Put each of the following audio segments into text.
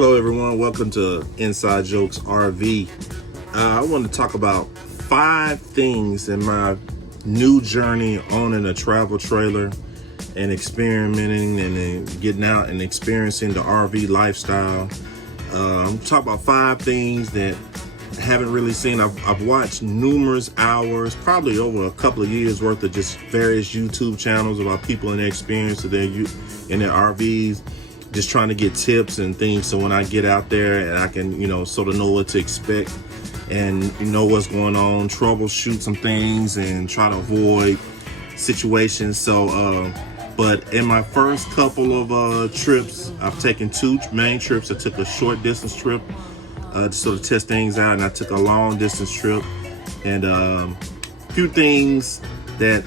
Hello everyone, welcome to Inside Jokes RV. I want to talk about 5 things in my new journey owning a travel trailer and experimenting and then getting out and experiencing the RV lifestyle. I'm talking about 5 things that I haven't really seen. I've watched numerous hours, probably over a couple of years worth of just various YouTube channels about people and their experience of in their RVs. Just trying to get tips and things so when I get out there and I can, sort of know what to expect and know what's going on, troubleshoot some things and try to avoid situations. So, but in my first couple of trips, I've taken 2 main trips. I took a short distance trip to sort of test things out, and I took a long distance trip. And a few things that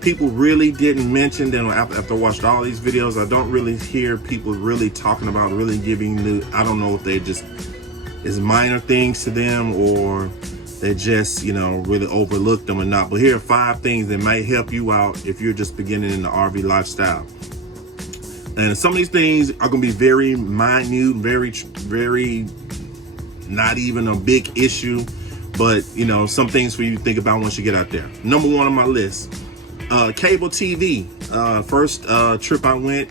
people really didn't mention. Then after I watched all these videos, I don't really hear people really talking about, really giving I don't know if they just is minor things to them or they just really overlook them or not. But here are 5 things that might help you out if you're just beginning in the RV lifestyle. And some of these things are going to be very minute, very not even a big issue. But, some things for you to think about once you get out there. Number 1 on my list, cable TV. First trip I went,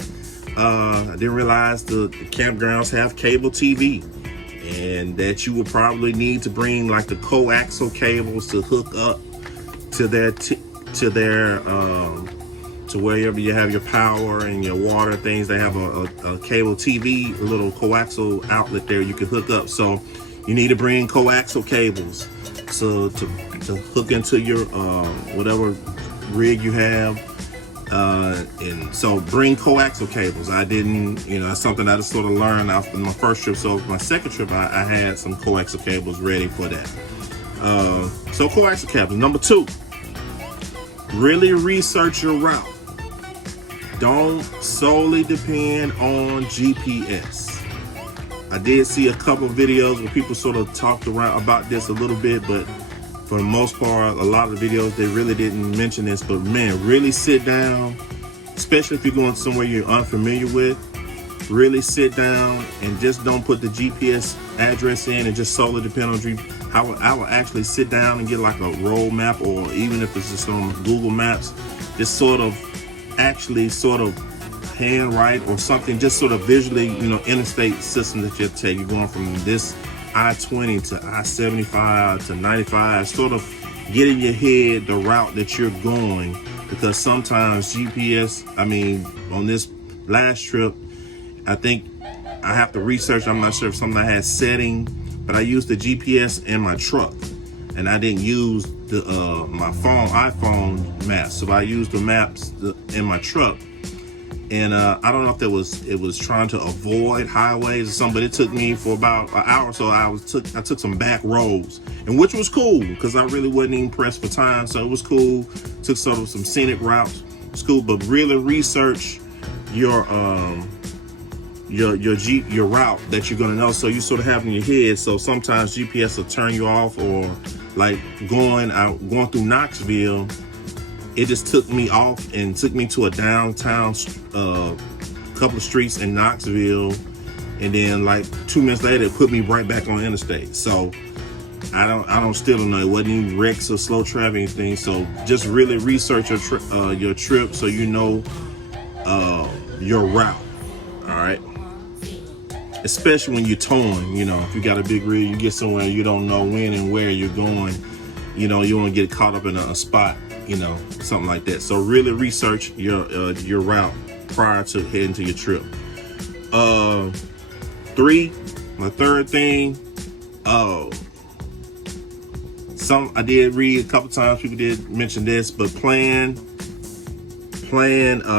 I didn't realize the campgrounds have cable TV. And that you would probably need to bring like the coaxial cables to hook up to wherever you have your power and your water things. They have a cable TV, a little coaxial outlet there you can hook up. So you need to bring coaxial cables so to hook into your whatever rig you have, and so bring coaxial cables. I didn't, that's something I just sort of learned after my first trip. So my second trip, I had some coaxial cables ready for that. So coaxial cables. Number 2, really research your route. Don't solely depend on GPS. I did see a couple videos where people sort of talked around about this a little bit, but for the most part, a lot of the videos, they really didn't mention this. But man, really sit down, especially if you're going somewhere you're unfamiliar with, really sit down and just don't put the GPS address in and just solely depend on GPS. I would actually sit down and get like a road map, or even if it's just on Google Maps, just sort of handwrite or something, just sort of visually, interstate system that you're taking. You're going from this I-20 to I-75 to 95, sort of get in your head the route that you're going, because sometimes GPS, on this last trip, I think I have to research. I'm not sure if something I had setting, but I used the GPS in my truck and I didn't use the my iPhone maps. So I used the maps in my truck. And I don't know if it was trying to avoid highways or something, but it took me for about an hour or so. I took some back roads, and which was cool because I really wasn't even pressed for time, so it was cool. Took sort of some scenic routes. It's cool, but really research your route that you're gonna know, so you sort of have in your head. So sometimes GPS will turn you off, or like going through Knoxville. It just took me off and took me to a downtown couple of streets in Knoxville, and then like 2 minutes later it put me right back on the interstate. So I still don't know. It wasn't even wrecks or slow traffic anything. So just really research your trip so you know your route. All right. Especially when you're towing, if you got a big rig, you get somewhere you don't know when and where you're going. You want to get caught up in a spot. Something like that. So really research your route prior to heading to your trip. 3, my third thing. I did read a couple times. People did mention this, but plan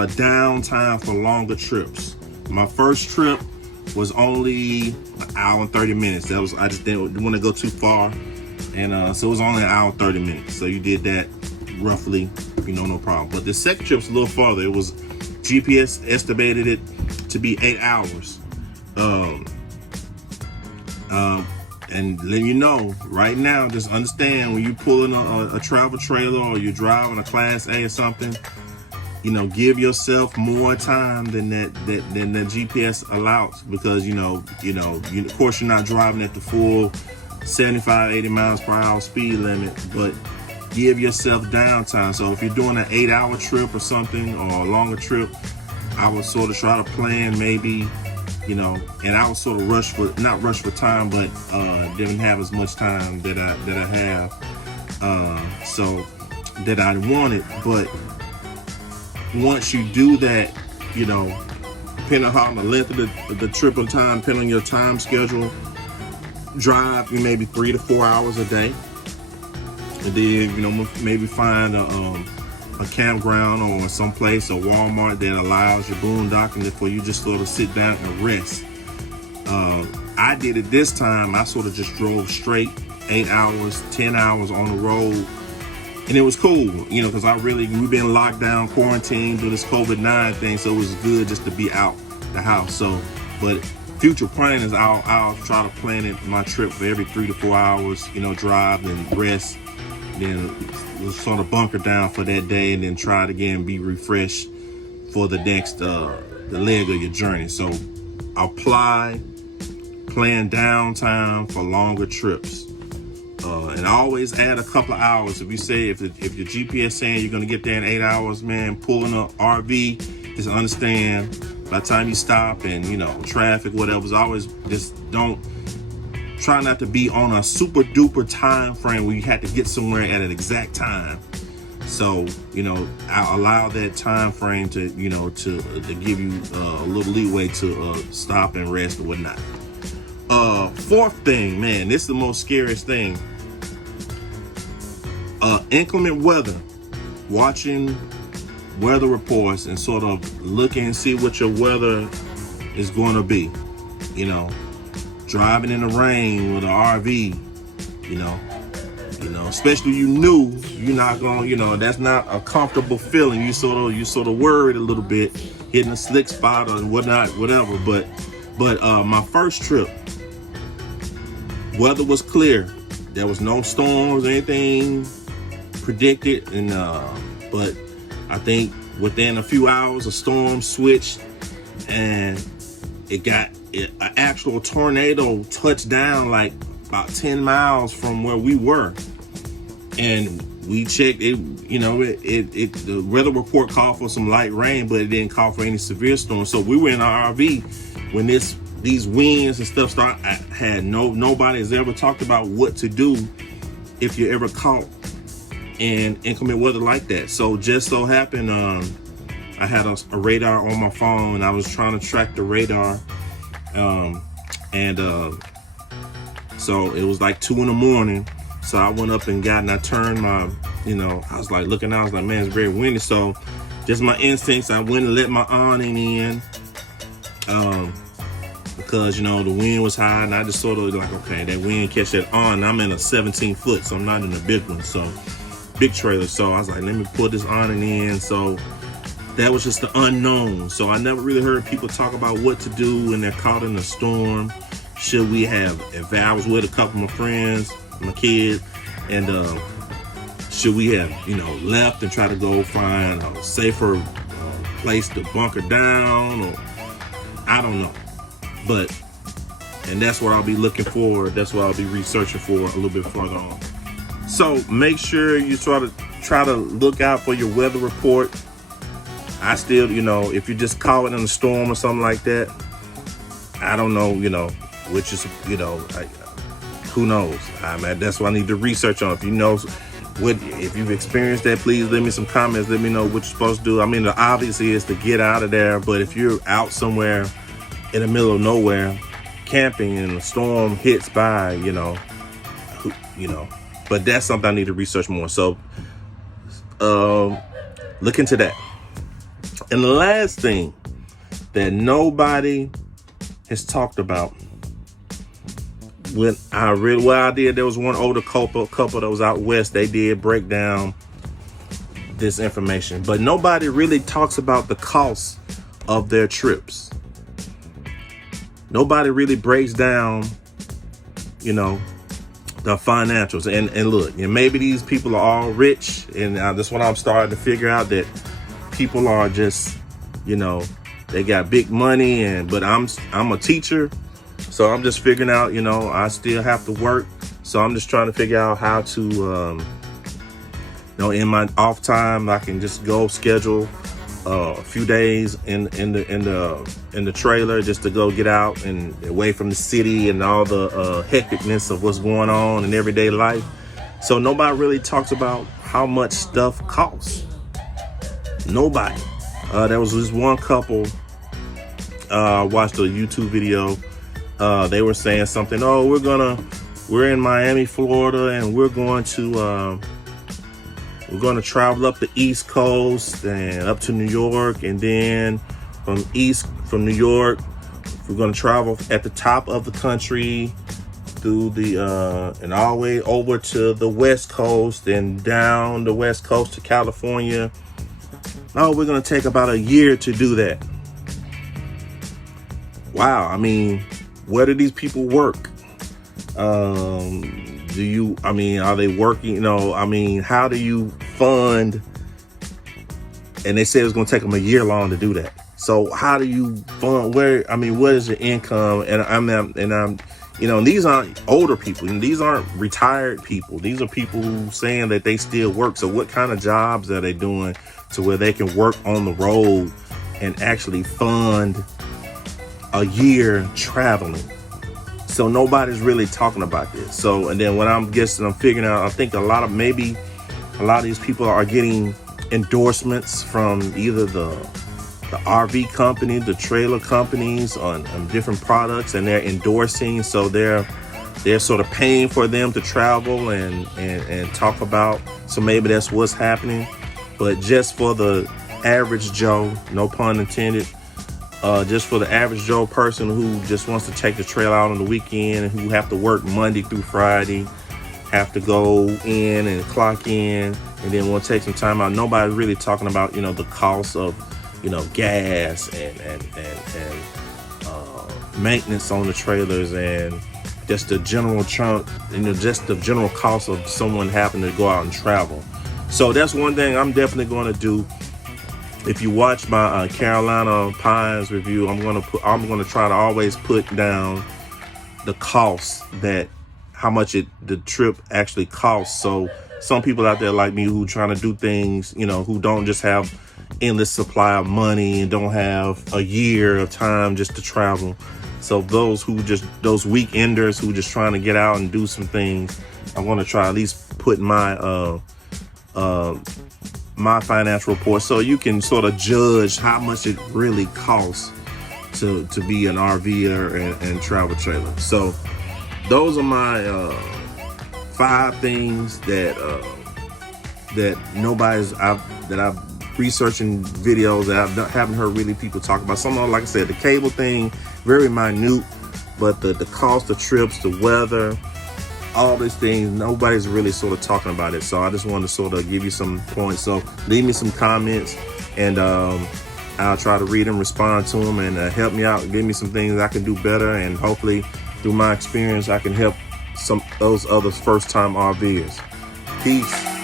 downtime for longer trips. My first trip was only an hour and 30 minutes. I just didn't want to go too far, and so it was only an hour and 30 minutes. So you did that roughly, no problem. But the second trip's a little farther. It was GPS estimated it to be 8 hours. And letting you know right now, just understand when you pull in a travel trailer or you're driving a Class A or something, give yourself more time than than the GPS allows, because of course you're not driving at the full 75, 80 miles per hour speed limit, but give yourself downtime. So if you're doing an 8-hour trip or something, or a longer trip, I would sort of try to plan maybe, and I would sort of not rush for time, but didn't have as much time that I have, so that I wanted. But once you do that, depending on the length of the trip and time, depending on your time schedule, drive maybe 3 to 4 hours a day, and then maybe find a campground or someplace, a Walmart that allows your boondocking for you just sort of sit down and rest. I did it this time. I sort of just drove straight 8 hours, 10 hours on the road. And it was cool, because we've been locked down, quarantined through this COVID-19 thing, so it was good just to be out the house. So, but future plans, I'll try to plan my trip for every 3 to 4 hours, drive and rest, then we'll sort of bunker down for that day, and then try it again, be refreshed for the next the leg of your journey. So, plan downtime for longer trips. And always add a couple of hours. If you say, if your GPS saying you're gonna get there in 8 hours, man, pulling up RV, just understand by the time you stop and traffic, whatever's always, just don't try not to be on a super duper time frame where you have to get somewhere at an exact time. So I'll allow that time frame to to give you a little leeway to stop and rest or whatnot. Fourth thing, man, this is the most scariest thing. Inclement weather. Watching weather reports and sort of looking and see what your weather is going to be. Driving in the rain with an RV, especially you're not going, that's not a comfortable feeling. You sort of worried a little bit, hitting a slick spot or whatnot, whatever. But my first trip, weather was clear. There was no storms or anything predicted, and but I think within a few hours a storm switched, and an actual tornado touched down like about 10 miles from where we were. And we checked it, the weather report called for some light rain, but it didn't call for any severe storms. So we were in our RV when these winds and stuff started. Nobody has ever talked about what to do if you're ever caught in inclement weather like that. So just so happened, I had a radar on my phone, and I was trying to track the radar, so it was like 2 a.m. So I went up and I turned my, I was like looking out, I was like, man, it's very windy. So just my instincts, I went and let my awning in, because the wind was high, and I just sort of like, okay, that wind catch that on. I'm in a 17-foot, so I'm not in a big one, so big trailer. So I was like, let me put this awning in. So that was just the unknown. So I never really heard people talk about what to do when they're caught in a storm. Should we have, if I was with a couple of my friends, my kids, and should we have, left and try to go find a safer place to bunker down, or I don't know. And that's what I'll be looking for. That's what I'll be researching for a little bit further on. So make sure you try to look out for your weather report. I still, if you're just caught in a storm or something like that, I don't know, which is, who knows? That's what I need to research on. If you know if you've experienced that, please leave me some comments. Let me know what you're supposed to do. The obvious is to get out of there. But if you're out somewhere in the middle of nowhere, camping, and a storm hits by, but that's something I need to research more. So, look into that. And the last thing that nobody has talked about, what I did, there was one older couple that was out west. They did break down this information, but nobody really talks about the cost of their trips. Nobody really breaks down, the financials. And look, maybe these people are all rich, and that's what I'm starting to figure out, that people are just, they got big money, but I'm a teacher, so I'm just figuring out, I still have to work, so I'm just trying to figure out how to, in my off time, I can just go schedule a few days in the trailer just to go get out and away from the city and all the hecticness of what's going on in everyday life. So nobody really talks about how much stuff costs. Nobody. There was this one couple. Watched a YouTube video. They were saying something. Oh, we're in Miami, Florida, and we're going to travel up the East Coast and up to New York, and then from New York, we're going to travel at the top of the country through and all the way over to the West Coast and down the West Coast to California. Oh, we're going to take about a year to do that. Wow. I mean, where do these people work? Are they working? How do you fund? And they said it was going to take them a year long to do that. So how do you fund? What is your income? And these aren't older people. And these aren't retired people. These are people who saying that they still work. So what kind of jobs are they doing to where they can work on the road and actually fund a year traveling? So nobody's really talking about this. So, and then what I'm figuring out, I think a lot of these people are getting endorsements from either the RV company, the trailer companies on different products, and they're endorsing. So they're sort of paying for them to travel and talk about. So maybe that's what's happening. But just for the average Joe, no pun intended, just for the average Joe person who just wants to take the trail out on the weekend and who have to work Monday through Friday, have to go in and clock in, and then want to take some time out. Nobody's really talking about, the cost of, gas and maintenance on the trailers, and just the general just the general cost of someone having to go out and travel. So that's one thing I'm definitely going to do. If you watch my Carolina Pines review, I'm going to try to always put down the cost, how much the trip actually costs. So some people out there like me who trying to do things, who don't just have endless supply of money and don't have a year of time just to travel. So those weekenders who just trying to get out and do some things, I want to try at least put my financial report so you can sort of judge how much it really costs to be an RVer and travel trailer. So those are my 5 things that I've researching videos that I haven't heard really people talk about. Some of them, like I said, the cable thing, very minute, but the cost of trips, the weather, all these things, nobody's really sort of talking about it. So I just want to sort of give you some points. So leave me some comments, and I'll try to read them, respond to them, and help me out, give me some things I can do better, and hopefully through my experience I can help those other first-time RVers. Peace.